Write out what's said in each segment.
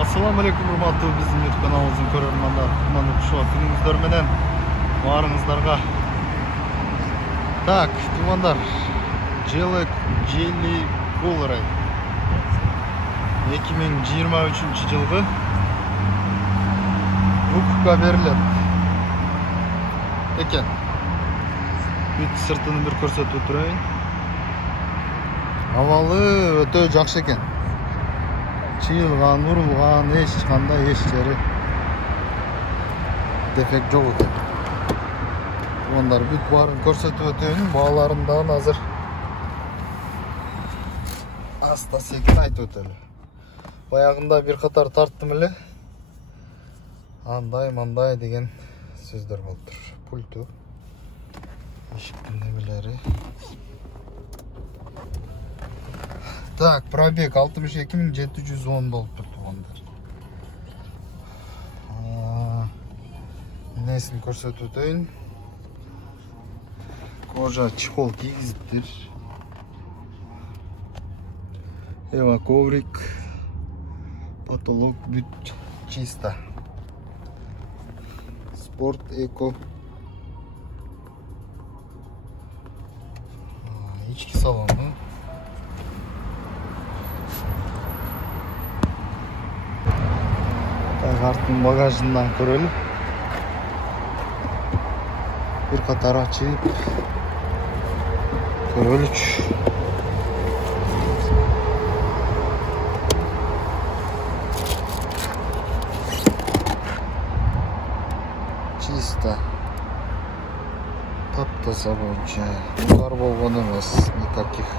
Assalamu alaikum урматтуу биздин YouTube каналыбыздын көрөрмандар, кымбаттуу кушула күнүңүздөр менен баарыңыздарга. Так, тумандар, Jelly Cooler 2023 жылгы укукка берилет экен. Бүт сыртын бир көрсөтүп турайын. Абалы өтө жакшы экен. Чыйылган, урулган, эч кандай жери дефект жок экен. Тумандар бүт баарын көрсөтүп өтөйүн. Бааларын дагы азыр аста секин айтып өтөлү. Баягында бир катар тарттым эле. Андай мандай деген сөздөр болуптур. Пульту, эшиктин немелери. Так, пробег 62710 болуптур туугандар. Несин көрсөтүп өтөйүн. Кожа чехол кийгизиптир. Эва коврик, потолок бүт чисто. Спорт эко. Ички салону. Артын багажынан көрөлү. Бир катар ачып көрөлүчү. Чисто. Таптаса боюнча бар болгон эмес никаких.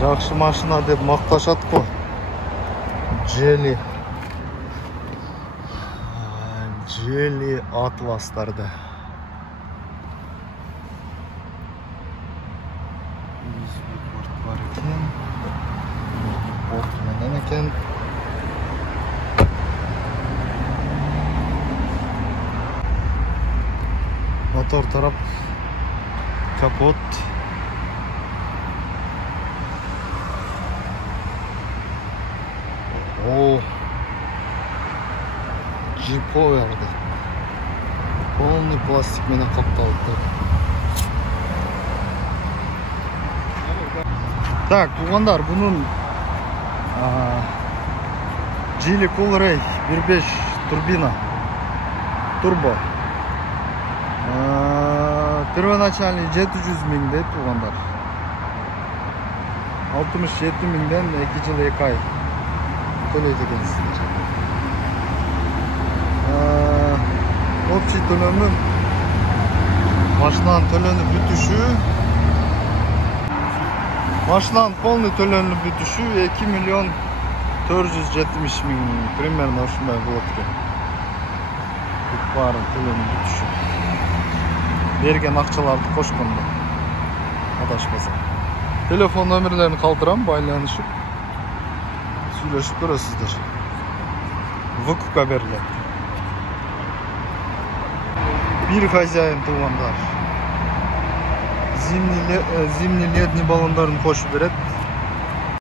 Жакшы машина деп макташат го. Jelly Atlas'larda. Var eкен. Port menen eкен. Motor taraf kapot. О, G-Power'da. Полный пластик менен капталды. Так, туугандар, бунун Jelly Cooler 1.5 турбина. Турбо. Первоначальный 700 миң дейт туугандар. 67 миңден 2 жыл 2 ай. Төлөйт экенсиздер. Общий төлөмү машинанын төлөнүп бүтүшү. Машинанын полный төлөнүп бүтүшү 2 миллион 470 миң примерно ушундай болот экен. Бүт баарын төлөнүп бүтүшү. Берген акчаларды кошкондо. Адашпасам. Телефон номерлерин калтырам, байланышып. Сүйлөшүп көрөсүздөр. ВКК берилет. Бир хозяин туугандар. Зимний летний баллондорун кошуп берет.